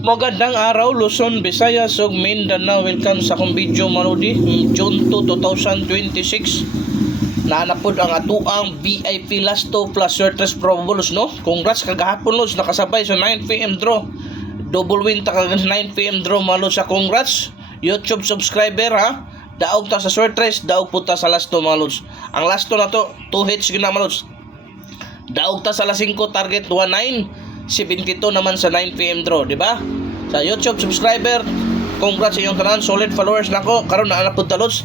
Magandang araw Luzon, Visayas ug Mindanao. Welcome sa akong video maludi. June 2, 2026. Naanapod ang atuang VIP last 2 plus certes probables no. Congrats kagahapon los nakasabay sa 9 PM draw. Double win ta kag 9 PM draw malo sa congrats. YouTube subscriber ha. Daog ta sa certes, daog po ta sa last 2 malos. Ang last 2 na to 2 hits gina malos. Daog ta sa last 5 target 19. 72 naman sa 9 PM draw, di ba? Sa YouTube subscriber, congrats sa inyong tanan, solid followers nako. Karon na pud talos.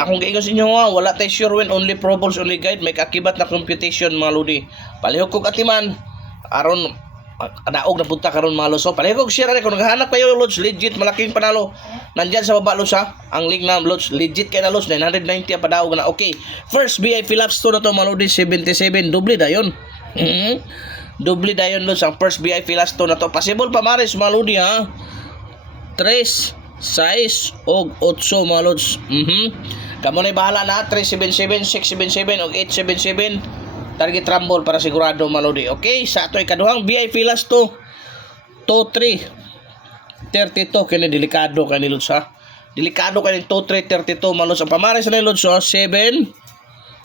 Akong giingon sa inyo wala tay sure win, only probables, only guide, may kakibat na computation mga ludi. Palihog kog atiman aron daog na punta karon malo. So palihog share na kung naghahanap kayo lods legit malaking panalo. Nandiyan sa baba lods ha. Ang link na lods legit kay na lods 990 ang padaog na. Okay. First VIP laps to na to mga ludi 77 doble dayon. Doble dayon lods ang first VIP last to na to. Possible pa maris mga ludi ha. 3, 6 og 8 mga lods. Kamo na bahala na 377, 677 og 877. Target rumble para sigurado mga lodi. Okay, sa ato ikaduhang VIP last to 2-3 32 kini delikado kani lods ha. Delikado kani 2-3 32 mga lods. Ang pamaris na lods 7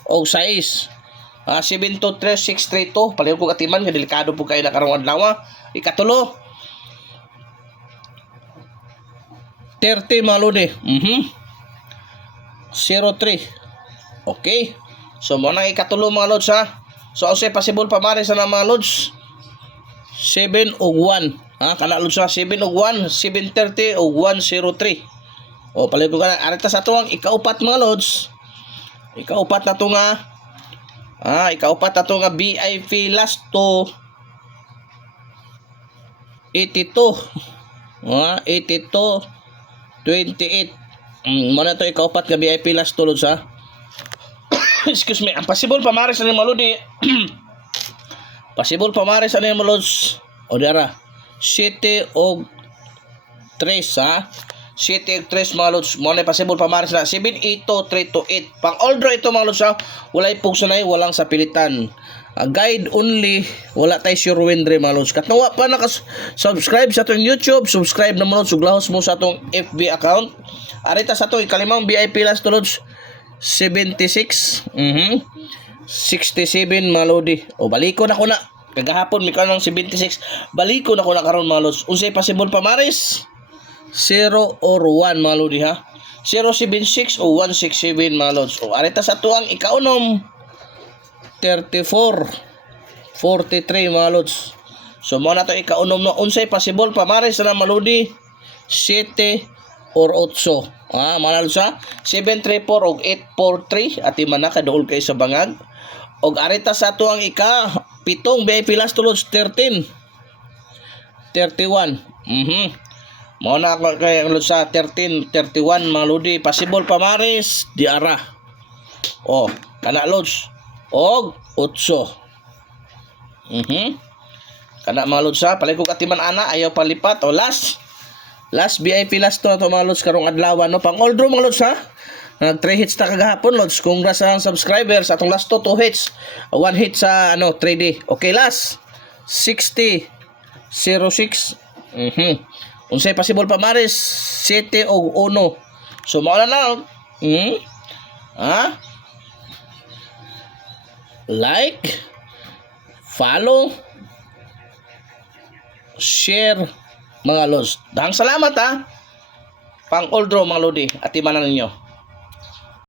og 6. 7-2-3-6-3-2 palihog ko katiman nga delikado po kayo na karong adlaw. Ikatulo 30 mga lodi. 0-3. Okay. So mo nang ikatulo mga lods ha. So say possible pa mare sa mga lods 7 og 1. Kana lods ha 7 og 1, 730 og 103. O palihog ko kana arita sa tuwang ikaupat mga lods. Ikaupat na to nga ikaupat na to nga VIP last to 82. 82 28. Muna to ikaupat nga VIP last to lods ha. Excuse me. Ang possible pamares sa mga lodi. Possible pamares sa mga lods. O dara 7 og 3 ha. 7 og 3 mga lods. Muna possible pamares na 7-8 3-8. Pang all draw ito mga lods ha. Walay pugsunay, walang sapilitan. Guide only, wala tayo sure win dre mga lods. Katnawa pa subscribe sa atong YouTube, subscribe na mga lods. Uglahos mo sa atong FB account. Arita sa atong ikalimang VIP last to lods 76 67 mga lodi. O baliko na ko na kagahapon mi kanang 76. Baliko na ko na karon mga lods. Unsay possible pa maris 0 or 1 mga lodi ha. 076 o 167 mga lods. O arita sa tuang ikaunom 34 43 mga lods. So mo na to ikaunom no. Unsay possible pa maris na mga lodi 7 or 8. Manalo sa 734 og 843 ati man na kaduol kay sa bangag. Og arita sa ato ang pitong VIP last to lods 13 31. Mao na kay lods sa 13 31 mga lodi. Possible pa maris di ara. Kana lods og 8. Kana mga lods sa palikog atiman ana ayaw palipat. O last VIP last to mga lods karong adlaw no. Pang all draw mga lods ha. 3 hits ta kagahapon lods. Congrats sa subscribers atong last to 2 hits. 1 hit sa 3D. Okay, last 60 06. Unsay possible pa maris 7 og 1. So mao na like, follow, share mga lods. Dahang salamat ha. Pang all draw mga lodi. Atimanan ninyo.